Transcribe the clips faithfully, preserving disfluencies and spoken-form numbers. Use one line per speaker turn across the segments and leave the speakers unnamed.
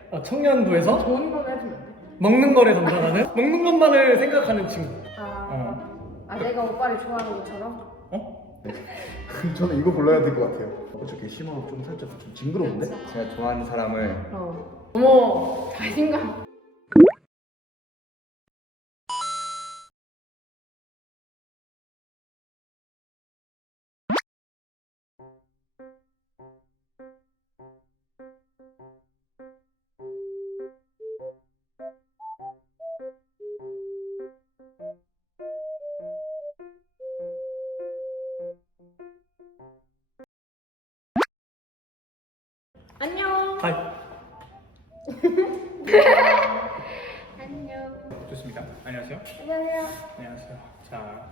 어, 청년부에서
좋은 걸로 해주면 안 돼?
먹는 거를 담당하는 먹는 것만을 생각하는 친구.
아,
어.
아 내가 오빠를 좋아하는 것처럼?
어?
저는 이거 골라야 될 것 같아요. 어저께 심하고 좀 살짝 좀 징그러운데?
제가 좋아하는 사람을
어. 어머 자신감. 안녕.
하이.
안녕.
좋습니다. 안녕하세요.
안녕하세요.
안녕하세요. 자,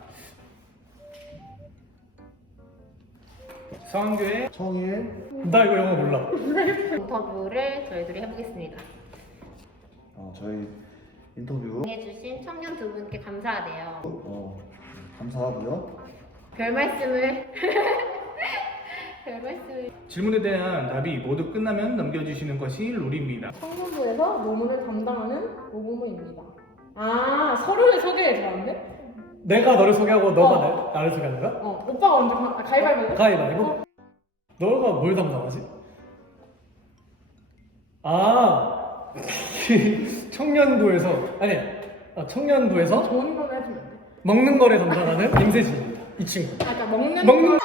서한교의
청일
나 이거 영어 몰라.
인터뷰를 저희들이 해보겠습니다.
어, 저희 인터뷰
해주신 청년 두 분께 감사하대요.
어, 감사하고요.
별 말씀을 별 말씀을
질문에 대한 답이 모두 끝나면 넘겨주시는 것이 룰입니다.
청년부에서 노무를 담당하는 모모모입니다. 아 서로를 소개해줘야 하는데?
내가 너를 소개하고 너가
어.
나, 나를 소개하는 거야?
어 오빠가 먼저 가, 아, 가위바위보.
가위바위보? 너가 뭘 담당하지? 아 청년부에서 아니 아, 청년부에서
좋은 걸로 해주면 안 돼?
먹는 거를 담당하는 임세진입니다. 이 친구.
아 그러니까 먹는
먹는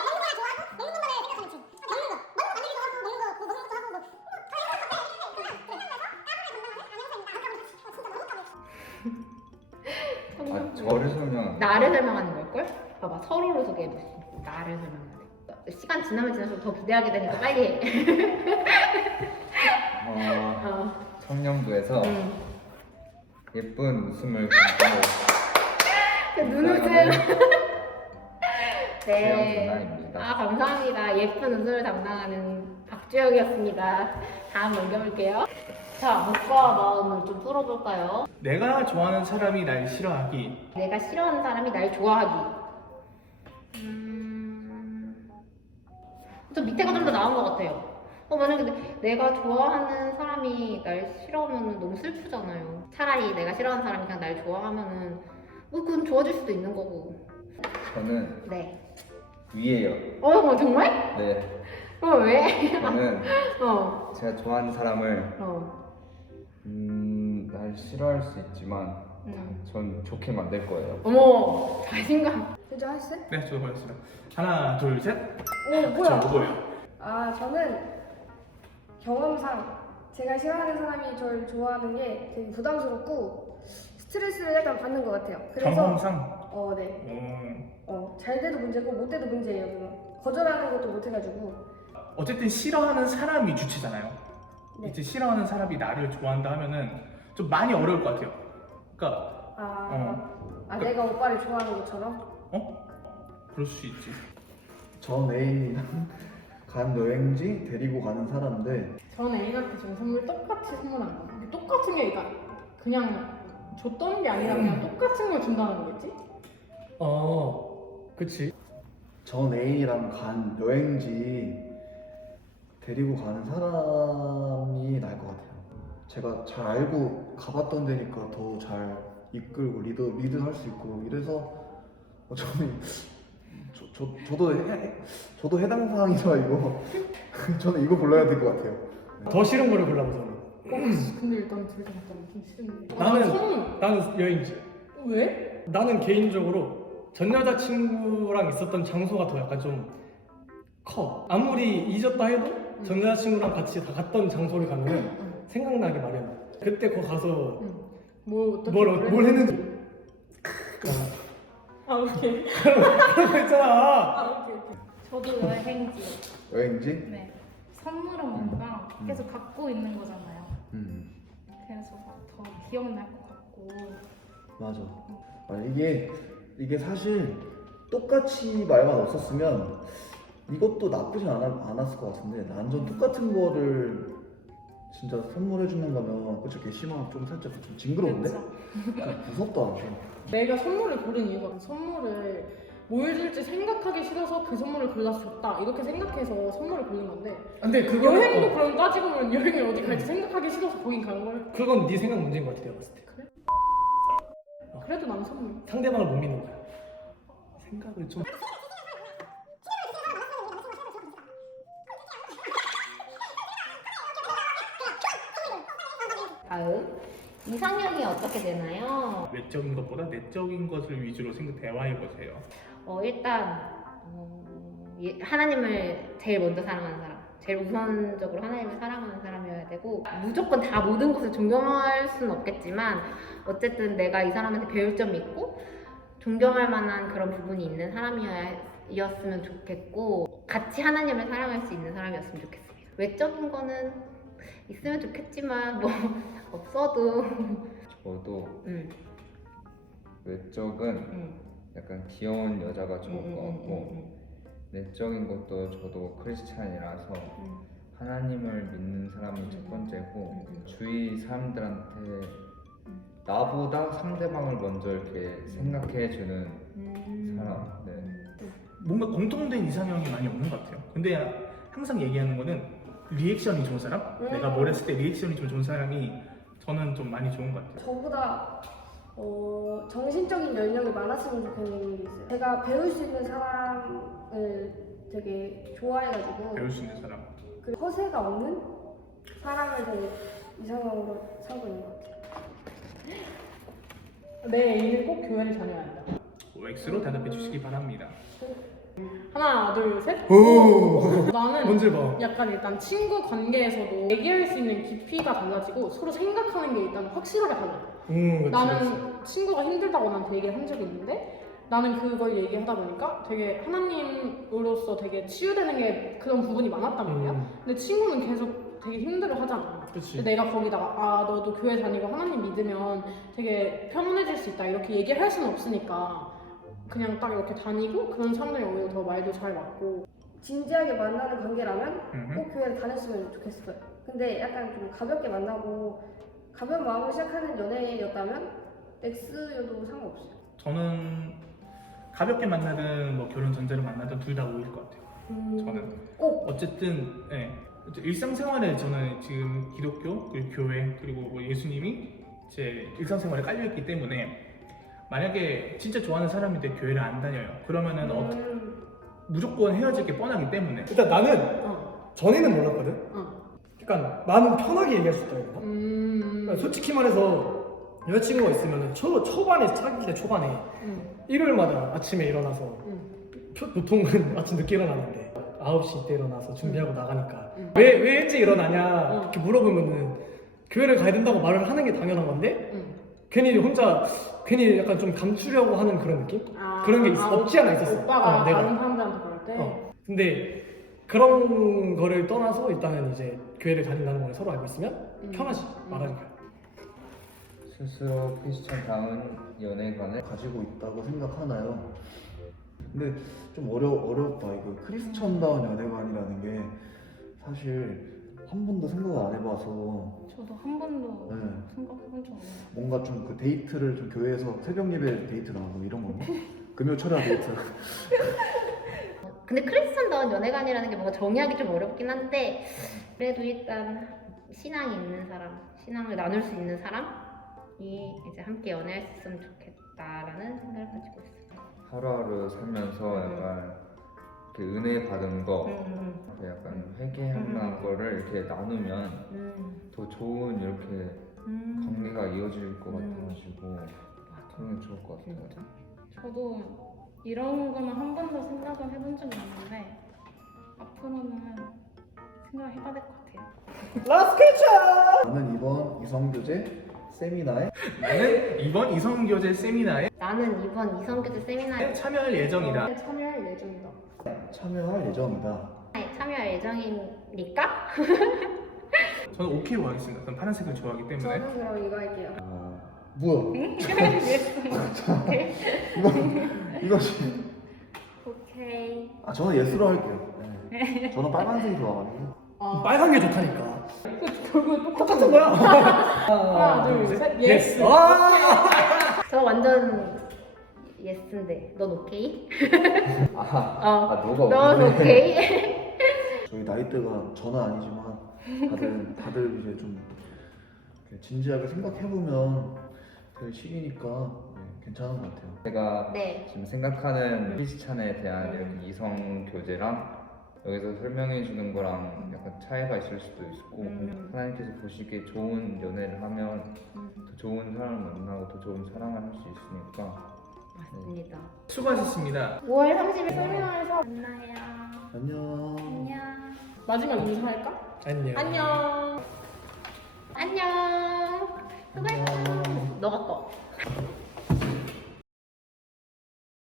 아, 저를 설명
나를 설명하는 걸걸? 봐봐, 서로를 소개해줬어. 나를 설명하는 거. 시간 지나면 지날수록 더 기대하게 되니까 빨리 해.
어,
어.
청년부에서
응.
예쁜 웃음을 감고
그 눈웃음. 네.
주영준아입니다.
아 감사합니다. 예쁜 웃음을 담당하는 박주영이었습니다. 다음 넘겨볼게요. 자, 목과 마음을 좀 풀어볼까요?
내가 좋아하는 사람이 날 싫어하기.
내가 싫어하는 사람이 날 좋아하기. 음... 저 밑에가 좀 더 나은 것 같아요. 어, 만약에 내- 내가 좋아하는 사람이 날 싫어하면 너무 슬프잖아요. 차라리 내가 싫어하는 사람이 그냥 날 좋아하면은 뭐 그건 좋아질 수도 있는 거고.
저는
네.
위에요.
어, 어 정말?
네,
어, 왜?
저는
어,
제가 좋아하는 사람을
어.
음, 날 싫어할 수 있지만
음.
전 좋게 만들 거예요.
어머, 자신감.
먼저 하셨어요?
네, 저도 보였습니다. 하나, 둘, 셋.
오
저
뭐야?
누구예요?
아 저는 경험상 제가 싫어하는 사람이 저를 좋아하는 게 되게 부담스럽고 스트레스를 일단 받는 것 같아요. 그래서
경험상.
어 네.
음,
어, 잘 돼도 문제고 못 돼도 문제예요. 그거. 거절하는 것도 못 해가지고.
어쨌든 싫어하는 사람이 주체잖아요.
네.
이제 싫어하는 사람이 나를 좋아한다 하면은 좀 많이 어려울 것 같아요. 그러니까
아,
어,
아 내가 오빠를 좋아하는 것처럼.
어? 그럴 수 있지.
전 애인이랑 간 여행지 데리고 가는 사람인데
전 애인한테 준 선물 똑같이 선물한 거. 이게 똑같은 게 그러니까 그냥 줬던 게 아니라 그냥 똑같은 걸 준다는 거겠지?
어, 그치.
전 애인이랑 간 여행지 데리고 가는 사람이 나을 것 같아요. 제가 잘 알고 가봤던 데니까 더 잘 이끌고 리더 리드할 수 있고 이래서 어, 저는 저, 저 저도 해, 저도 해당 사항이라 이거 저는 이거 골라야 될 것 같아요.
더 싫은 거를 골라보자.
어, 근데 일단 둘 다 갖다 놓기 싫은데.
나는-
아, 선물.
나는 여행지.
왜?
나는 개인적으로 전 여자친구랑 있었던 장소가 더 약간 좀 커. 아무리 잊었다 해도 전 여자친구랑 같이 다 갔던 장소를 가면은
응.
생각나게 마련해. 그때 거 가서
응. 뭐 어떻게
뭘,
그래?
뭘 했는지.
아 오케이.
그런 거 있잖아.
아 오케이 오케이.
저도 여행지.
여행지?
네. 선물은 뭔가 계속 갖고 있는 거잖아요.
음
그래서 막 더 기억날 것 같고.
맞아. 아, 이게 이게 사실 똑같이 말만 없었으면 이것도 나쁘지 않아, 않았을 것 같은데 완전 똑같은 거를 진짜 선물해 주는 거면 그쵸 게시망 좀 살짝 좀 징그러운데?
그쵸?
좀 무섭다. 좀.
내가 선물을 고른 이유가 그 선물을
뭘 줄지 생각하기 싫어서 그 선물을 골라서 줬다 이렇게 생각해서 선물을 고른 건데
근데 그거
여행도 그럼 따지고 보면 여행을 어디 갈지 생각하기 싫어서 거긴 간 걸.
그건 네 생각 문제인 것 같아 내가 봤을 때.
그래도 난 선물.
상대방을 못 믿는 거야. 생각을 좀.
다음 이상형이 어떻게 되나요?
외적인 것보다 내적인 것을 위주로 생각 대화해 보세요.
어, 일단 어, 예, 하나님을 제일 먼저 사랑하는 사람, 제일 우선적으로 하나님을 사랑하는 사람이어야 되고 무조건 다 모든 것을 존경할 수는 없겠지만 어쨌든 내가 이 사람한테 배울 점이 있고 존경할 만한 그런 부분이 있는 사람이었으면 좋겠고 같이 하나님을 사랑할 수 있는 사람이었으면 좋겠습니다. 외적인 거는 있으면 좋겠지만 뭐 없어도
저도
음,
외적은
음,
약간 귀여운 여자가 좋을
음,
것
음,
같고
음,
내적인 것도 저도 크리스찬이라서
음,
하나님을 믿는 사람이 첫 번째고
음, 음.
주위 사람들한테 나보다 상대방을 먼저 이렇게 생각해주는
음,
사람. 네.
뭔가 공통된 이상형이 많이 없는 것 같아요. 근데 항상 얘기하는 거는 리액션이 좋은 사람?
음.
내가 뭘 했을 때 리액션이 좀 좋은 사람이 저는 좀 많이 좋은 것 같아요.
저보다 어, 정신적인 연령이 많았으면 좋겠는 게 있어요. 제가 배울 수 있는 사람을 되게 좋아해가지고
배울 수 있는 사람.
그 허세가 없는 사람을 되게 이상형으로 삼고 있는 것 같아요.
내 애인은 꼭 교회를 다녀야 한다.
오엑스로 대답해 주시기 바랍니다.
하나, 둘, 셋.
오.
나는
뭔지 봐.
약간 일단 친구 관계에서도 얘기할 수 있는 깊이가 달라지고 서로 생각하는 게 일단 확실하게 달라요.
음, 그치,
나는
그치.
친구가 힘들다고 나한테 얘기를 한 적이 있는데 나는 그걸 얘기하다 보니까 되게 하나님으로서 되게 치유되는 게 그런 부분이 많았단 말이야.
음.
근데 친구는 계속 되게 힘들어 하잖아.
그치.
근데 내가 거기다가 아 너도 교회 다니고 하나님 믿으면 되게 편안해질 수 있다 이렇게 얘기를 할 수는 없으니까 그냥 딱 이렇게 다니고 그런 사람들이 오히려 더 말도 잘 맞고.
진지하게 만나는 관계라면
음흠.
꼭 교회를 다녔으면 좋겠어요. 근데 약간 좀 가볍게 만나고 가벼운 마음으로 시작하는 연애였다면 엑스여도 상관없어요.
저는 가볍게 만나든 뭐 결혼 전제로 만나든 둘 다 오일 것 같아요.
음,
저는
꼭
어쨌든 예, 일상생활에 저는 지금 기독교 그리고 교회 그리고 뭐 예수님이 제 일상생활에 깔려있기 때문에 만약에 진짜 좋아하는 사람인데 교회를 안 다녀요. 그러면은 어,
음,
무조건 헤어질 게 뻔하기 때문에
일단 나는
어.
전에는 몰랐거든.
어.
그러니까 마음 편하게 얘기할 수 있다 해야 되나?
음.
그러니까 솔직히 말해서 여자친구가 있으면 초, 초반에 사귀기 때 초반에
음.
일요일마다 아침에 일어나서
음.
표- 보통은 아침 늦게 일어나는데 아홉 시 이때 일어나서 준비하고 나가니까
음.
왜, 왜 일찍 일어나냐
음.
이렇게 물어보면은 교회를 가야 된다고 말을 하는 게 당연한 건데
음.
괜히 혼자 괜히 약간 좀 감추려고 하는 그런 느낌?
아,
그런 게 있,
아,
없지 않아 있었어.
오빠가
어, 내가.
다른 사람들한테 그럴 때.
어. 근데 그런 거를 떠나서 일단은 이제 교회를 다닌다는 걸 서로 알고 있으면
음.
편하지
음.
말하니까.
스스로 크리스천다운 연애관을
가지고 있다고 생각하나요? 근데 좀 어려 어렵다. 이거 크리스천다운 연애관이라는 게 사실 한 번도 생각을 안 해봐서
저도 한 번도
네.
생각해본 적 없어요.
뭔가 좀 그 데이트를 좀 교회에서 새벽 예배 데이트 나가고 이런 건가? 금요 철야 데이트.
근데 크리스천다운 연애관이라는 게 뭔가 정의하기 좀 어렵긴 한데 그래도 일단 신앙이 있는 사람, 신앙을 나눌 수 있는 사람이 이제 함께 연애할 수 있으면 좋겠다라는 생각을 가지고 있어요.
하루하루 살면서 약간 이렇게 은혜 받은 거
음,
약간 회개할 만한 거를 이렇게 나누면
음,
더 좋은 이렇게
음.
관계가 이어질 것
음.
같아가지고 그러면 좋을 것 같아요.
진짜.
저도 이런 거는 한 번도 생각은 해본 적이 없는데 앞으로는 생각을 해봐야 될 것 같아요.
라스트 퀘션!
나는 이번 이성교제 세미나에
나는 이번 이성교제 세미나에
나는 이번 이성교제 세미나에
참여할 예정이다.
참여할 예정이다.
참여할 예정이다.
참여할 예정이니까
저는 오케이로 하겠습니다. 저는 파란색을 좋아하기 때문에.
저는 그럼 이거 할게요.
어, 뭐야?
오케이.
이거 이거지.
오케이.
아 저는 예스로 할게요. 네. 저는 빨간색이 좋아가지고.
아,
빨간 게 좋다니까.
결국에 똑같은
똑같은 거야.
하나, 둘, 셋. 예스.
와!
저 완전 예스인데 넌 오케이?
아,
어.
아 너가
넌
없네.
오케이?
저희 나이대가 저는 아니지만 다들 다들 이제 좀 이렇게 진지하게 생각해보면 될 시기니까 네, 괜찮은 것 같아요.
제가
네.
지금 생각하는 크리스찬에 대한 이렇게 이성 교제랑 여기서 설명해 주는 거랑 약간 차이가 있을 수도 있고
음.
하나님께서 보시기에 좋은 연애를 하면
음.
더 좋은 사람을 만나고 더 좋은 사랑을 할 수 있으니까
맞습니다.
수고하셨습니다.
오월 삼십일
설명해서
만나요.
안녕.
안녕.
마지막 인사할까?
안녕.
안녕.
안녕. 수고했어.
안녕.
너가 꺼.